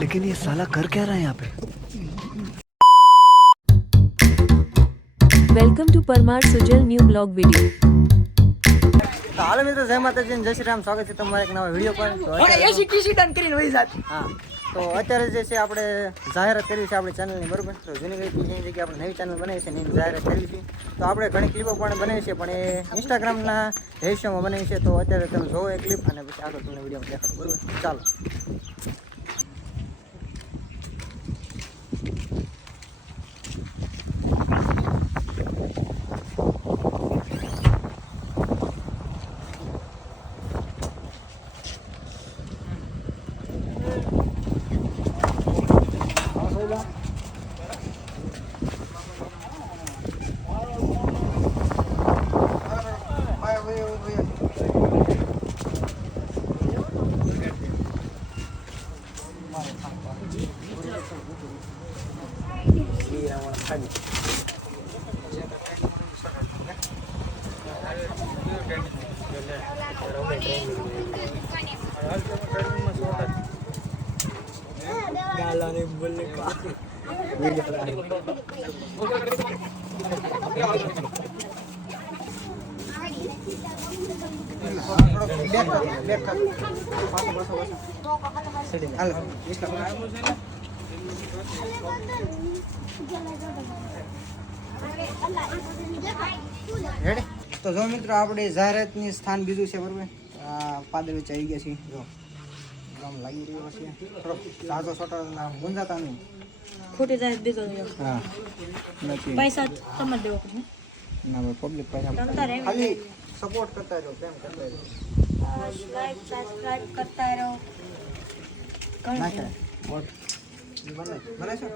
लेकिन ये साला कर क्या रहा है यहाँ पे? Welcome to Parmar Sujal new blog video. તો હાલો મિત્રો, જય માતાજી અને જય શ્રી રામ. સ્વાગત છે તમારા એક નવા વિડીયો પર. તો તો અત્યારે જે છે આપણે જાહેરાત કરવી છે આપણી ચેનલની, બરોબર. તો જૂની ગઈ એની જગ્યાએ આપણે નવી ચેનલ બનાવી છે, એની જાહેરાત કરવી છે. તો આપણે ઘણી ક્લિપો પણ બનાવી છે, પણ એ ઇન્સ્ટાગ્રામના રેશિયોમાં બનાવી છે. તો અત્યારે તમે જોવો એ ક્લિપ અને પછી આગળ તમને વિડીયોમાં દેખાડો, બરોબર. ચાલો. તો જો મિત્રો, આપણે જાહેરાતની સ્થાન બીજું છે, બરોબર. પાદર વચ્ચે આવી ગયા છીએ. જો ગામ લાગી રહ્યો છે, થોડોક સાદો છોટો ગુંજાતા નહીં. ખોટી જાહેર દીધો હા, નથી પૈસા તમારે દેવો પડશે. ના ભાઈ, પબ્લિક પૈસા ખાલી સપોર્ટ કરતા રહો, પ્રેમ કરતા રહો. લાઈક સબસ્ક્રાઇબ કરતા રહો. ના કરે વોટ બને છે.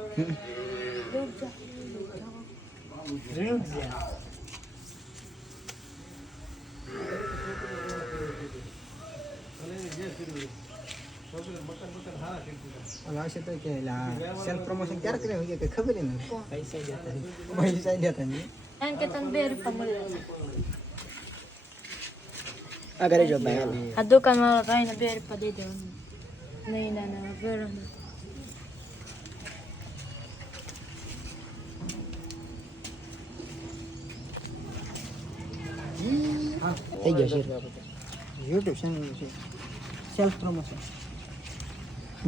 આવશે તો કે સેલ્ફ પ્રમોશન ક્યારે કરે હોય કે ખબર નહીં. પૈસા દેતા નહીં. એમ કે તને 2 રૂપિયા મળી જશે. આ ઘરે જો ભાઈ, આ દુકાનવાળા ભાઈને 2 રૂપિયા દઈ દેવાનું. નહીં ના બરાબર. થઈ ગયો છે. યુટ્યુબ ચેનલ છે, સેલ્ફ પ્રમોશન,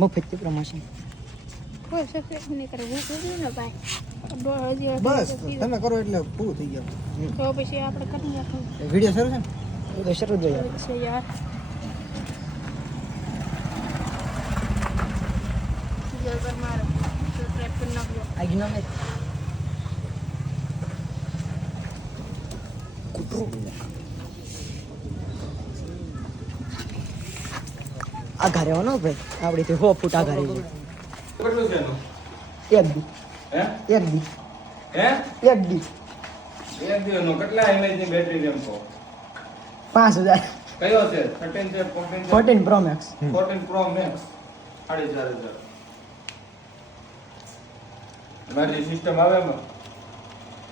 મફત પ્રમોશન. કોઈ સબસ્ક્રાઇબ નહીં કરે હું કહું ને ભાઈ. બસ તમે કરો એટલે પૂરું થઈ ગયું. તો પછી આપણે કરી નાખવું વિડીયો શરૂ છે ને? તો શરૂ જ જોઈએ. છે યાર. જબર મારો સબસ્ક્રાઇબ કરી નાખજો. આગળ નામ આ ઘરે હોનો ભાઈ, આપડી થી 100 ફૂટ આ ઘરે છે. કેટલું છે એનું? એક દી હે? એક દી હે? એક દી એક દિવસનો કેટલા mAh ની બેટરી રેમ કહો? 5000 કયો છે? 13 છે, 14 છે? 14 Pro Max. 14 Pro Max 4500. મારી સિસ્ટમ આવે એમાં?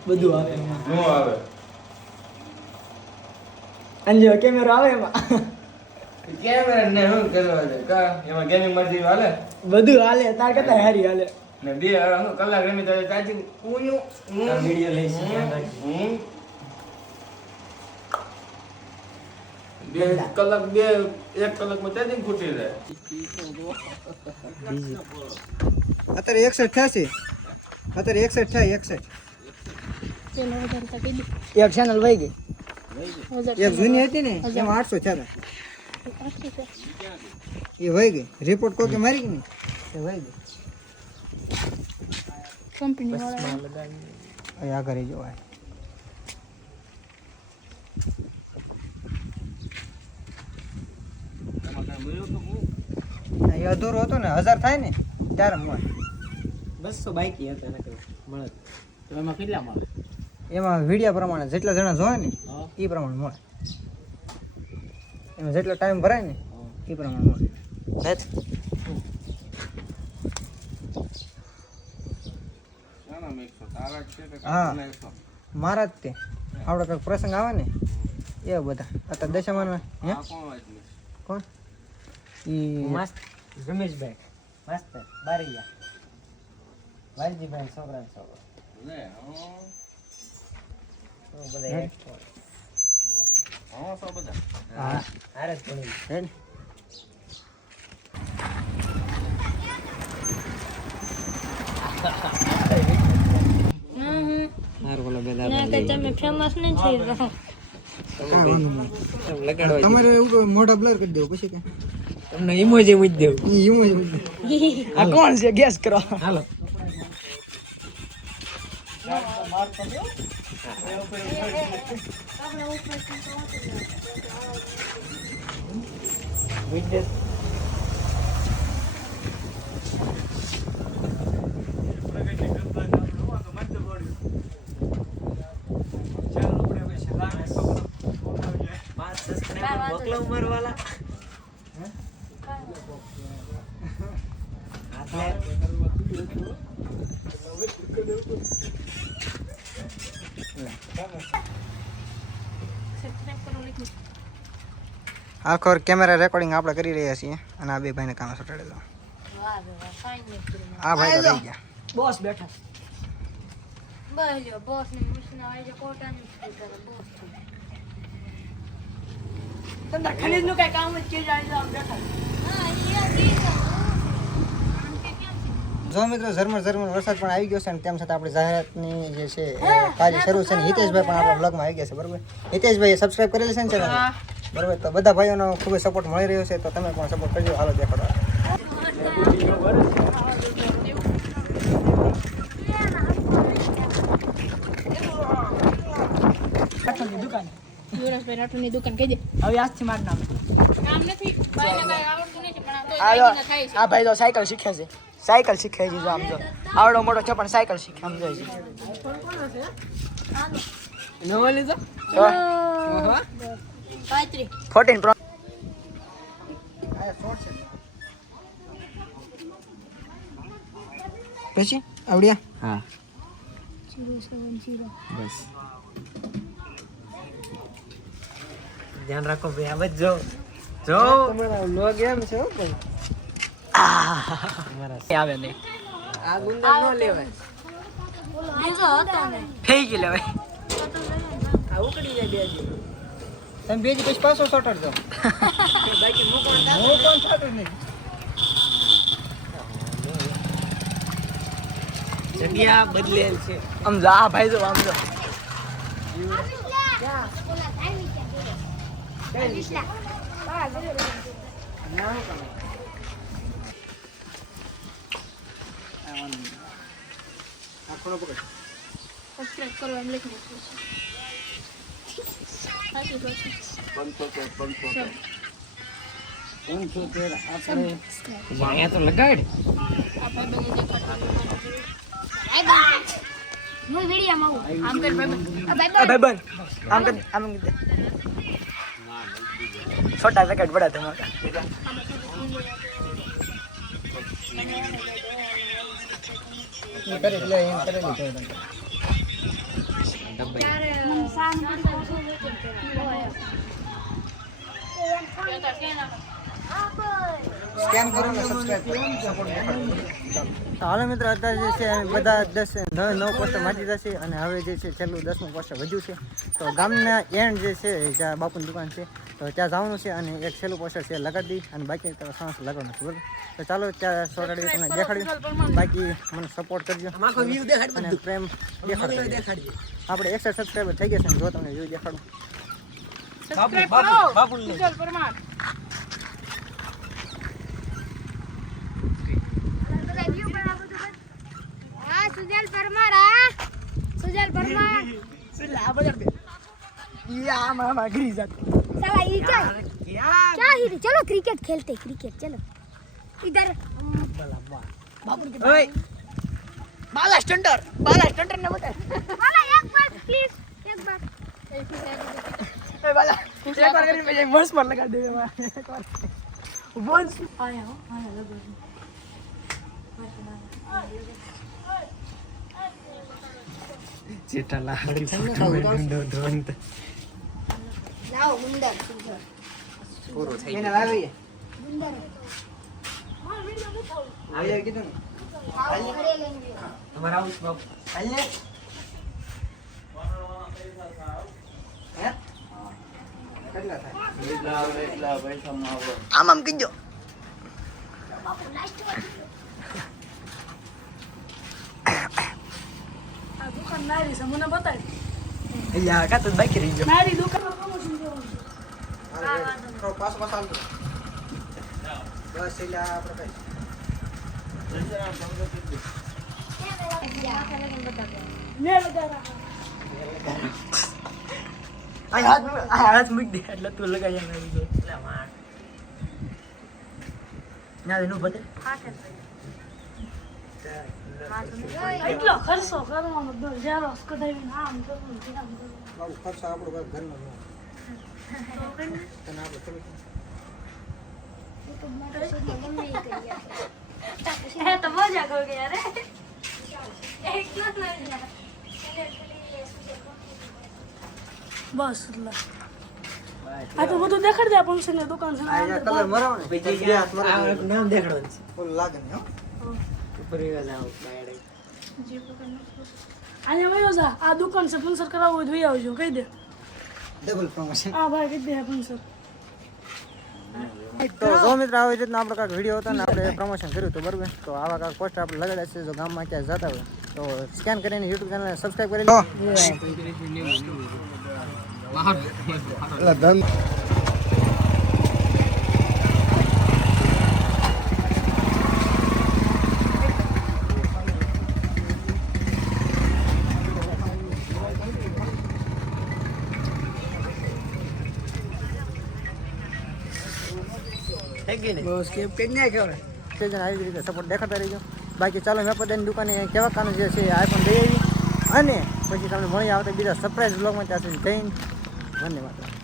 બધું આવે નો આવે. અંજો કેમેરો આવે એમાં કેમેરા ને શું કરવા છે? કા એમાં ગેમિંગ મરજી હાલે? બધું હાલે, તાર કરતા હારી હાલે. ને 2 કલાક રમી તો ચાર્જિંગ વિડિયો લઈ છે. 1 કલાકમાં ચાર્જિંગ ફૂટી જાય. અત્યારે 61 થશે. અત્યારે 61 થાય. 61 પેલો વધારે તો કીધું. એક ચેનલ વહી ગઈ. વધારે એક જૂની હતી ને એમાં 800 થયા હતા. એ વહી ગઈ. રિપોર્ટ કોઈ મારી ગઈ નહીં, એ વહી ગઈ. કંપની વાળા અહીં આ ઘરે જોવાય. એ અધૂરો હતો ને, 1000 થાય ને ત્યારે મળે. 200 બાઈકી હતા ને મળે. તો એમાં કેટલા મળે? એમાં વિડિયા પ્રમાણે જેટલા જણા જોવે ને એ પ્રમાણે મળે. એમાં જેટલો ટાઈમ ભરાય ને એ પ્રમાણે મળે. હા, મારા જ તે આપણે કંઈક પ્રસંગ આવે ને એવા બધા. અત્યારે દશામાન હે કોણ ઈ રમેશભાઈ માસ્તર બારીયા વાલજીભાઈ છોકરા છોકરો બધા એક હા હારે જ ભણી હેડ હારું બોલો બેદા ના કે તમે ફેમસ નહીં થઈ રહો લગાડવા તમારે મોઢા બ્લર કરી દેવું પછી કે તમને ઇમોજી મૂજ દેવું આ કોણ છે ગેસ કરો હાલો મૂજ દે આખો કેમેરા રેકોર્ડિંગ આપણે કરી રહ્યા છીએ અને આ બે ભાઈને કામ સટાડી દો આ ભાઈ તો રહી ગયા બોસ બેઠા બલ્યો બોસ ને મુસના આવી જો કોટા ની કરે બોસ તમને ખરીદ નું કઈ કામ જ કે જાય આમ બેઠા હા ઈ જો મિત્રો ઝરમર વરસાદ પણ આવી ગયો છે અને તેમ છતાં આપણે જાહેરાતની જે છે એ કાર્ય શરૂ છે ને હિતેશભાઈ પણ આપણા બ્લોગમાં આવી ગયા છે બરોબર હિતેશભાઈએ સબસ્ક્રાઇબ કરેલી છે ને ચેનલ બરોબર તો બધા ભાઈઓનો ખૂબ જ સપોર્ટ મળી રહ્યો છે તો તમે પણ સપોર્ટ કરજો હાલો દેખાડો યુવરાજભાઈ રાઠોડની દુકાન કહી દે હવે આજથી માર નામ કામ નથી ભાઈને કઈ આવડતું નથી પણ આ તો થાય છે આ ભાઈ તો સાયકલ શીખે છે સાયકલ શીખે છે જો આમ જો આવડો મોટો છે પણ સાયકલ શીખે આમ જોઈ નવો લીધો પાત્રી 14 પ્રો પછી આવડ્યા હા 070 બસ ધ્યાન રાખો ભાઈ આમ જ જો તમારા લોગ એમ છે હો ભાઈ આવે નહીં આ ગુંદર નો લેવાય બીજો હતો ને ફેઈ ગઈ લેવાય આ ઉકડી જાય બેજી તમે બેજી પછી પાછો સટાડજો બાકી હું કોણ હું પણ સટાડ નહીં જગ્યા બદલેલ છે આમ જો આ ભાઈ જો આમ જો સબસ્ક્રાઇબ કરો એમ લખી નાખો સાચી વાત છે અહીંયા તો લગાડ આ ભાઈ બને દેખાડો હું વિડિયોમાં આવું આમ કર ભાઈ ભાઈ બન આમ કર છોટા પેકેટ બડા ધમાકા કરી લે એમ કરેલી છે સ્કેન કરો ને સબસ્ક્રાઇબ કરો સપોર્ટ દેખાડો હાલો મિત્રો અત્યારે જે છે બધા 9 પોસ્ટર માજી જશે અને હવે જે છે છેલ્લું 10મું પોસ્ટર વધ્યું છે તો ગામના એન્ડ જે છે જ્યાં બાપુની દુકાન છે તો ત્યાં જવાનું છે અને એક છેલ્લું પોસ્ટર છે લગાડી દી અને બાકી સાંસ લગાડવાનું છે બરાબર તો ચાલો ત્યાં સોટાડી તમને દેખાડ્યું બાકી મને સપોર્ટ કરજો અને પ્રેમ દેખાડજો આપણે 100 સબસ્ક્રાઈબર થઈ ગયા છે જો તમને વ્યૂ દેખાડું બાપુ સુજલ પરમાર સુજલ પરમાર साला ये क्या ही चलो क्रिकेट खेलते क्रिकेट चलो इधर ओए बाला स्टंटर ने बता बाला एक बार प्लीज एक बार ए बाला एक बार करके मुझे वंस पर लगा दे एक बार वंस आया लगो चेटाला धोंत लाओ गुंडर પૂરો થઈ ગયો આવી गुंडर આઈએ કીધું ને તમારે આવું છે બાપુ. આઈએ હે કેટલા થાય આમ આમ કીજો આ દુકાન નારી છે મને બતાવી અહીંયા કાં તો બાકી રહી ગયો નારી દુકાનમાં પ્રમોશન દેવાનું થોડો પાછો હાલતો બસ એટલે આપણે મેં લગાડા આ હાથ મૂકી દે એટલે તું લગાઈ જાય એટલે માર ના એનું બદલે એટલો ખર્ચો કરવાનો દર ઝેરોક્સ કઢાવીને આમ કરવું તેમ કરવું બાબુ ખર્ચો આપણો ભાઈ ઘરનો ન તને આપણે થોડું તો મજા કર ગયા રે બસ એટલે આ તો બધું દેખાડી દે ફંક્શન ની દુકાન છે ને આ કલર મરાવ ને પછી હાથ મરાવ નામ દેખાડવાનું છે ફૂલ લાગે ને હો ઉપર એવા જાવ બાયડે અહીંયા વયો જા આ દુકાન છે ફંક્શન કરાવવું હોય તો વહી આવજો કહી દે ડબલ પ્રમોશન હા ભાઈ કહી દે ફંક્શન તો જો મિત્ર આવી રીતના આપણો કાંઈક વિડીયો હતો ને આપણે પ્રમોશન કર્યું હતું બરાબર તો આવા કાંઈક પોસ્ટર આપણે લગાડ્યા છે જો ગામમાં ક્યાંય જતા હોય તો સ્કેન કરીને યુટ્યુબ ચેનલને સબસ્ક્રાઈબ કરી લો થઈ ગઈ ને બસ કે પેજ ના કેવડે છે આવી જ રીતે સપોર્ટ દેખાતા રહીજો બાકી ચાલો મેં પટેલની દુકાને કેવા કાનું જે છે આઈફોન લઈ આવી અને પછી તમને મળી આવતા બીજા સરપ્રાઈઝ બ્લોગમાં ત્યાં સુધી જઈને ધન્યવાદ